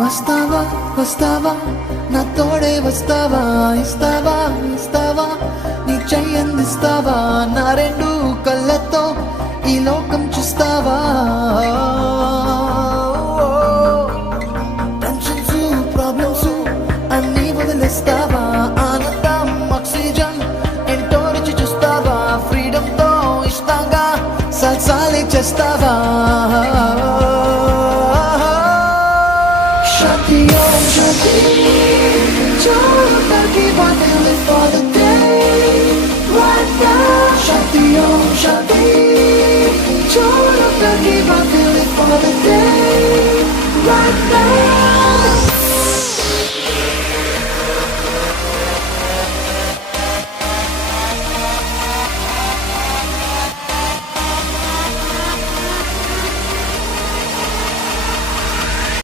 వస్తావా వస్తావా నా తోడే వస్తావా, ఇస్తావా ఇస్తావా నీ చెయ్యందిస్తావా, నా రెండు కళ్ళతో ఈ లోకం చూస్తావా. టెన్షన్స్ ప్రాబ్లమ్స్ అన్నీ వదిలేస్తావా, ఆనందం ఆక్సిజన్ ఎంతో రుచి చూస్తావా, ఫ్రీడమ్ తో ఇష్టంగా సల్సాలే చేస్తావా. Shanti Om Shanti, Choro karke baatein live for the day right now. Shanti Om Shanti, Choro karke baatein live for the day.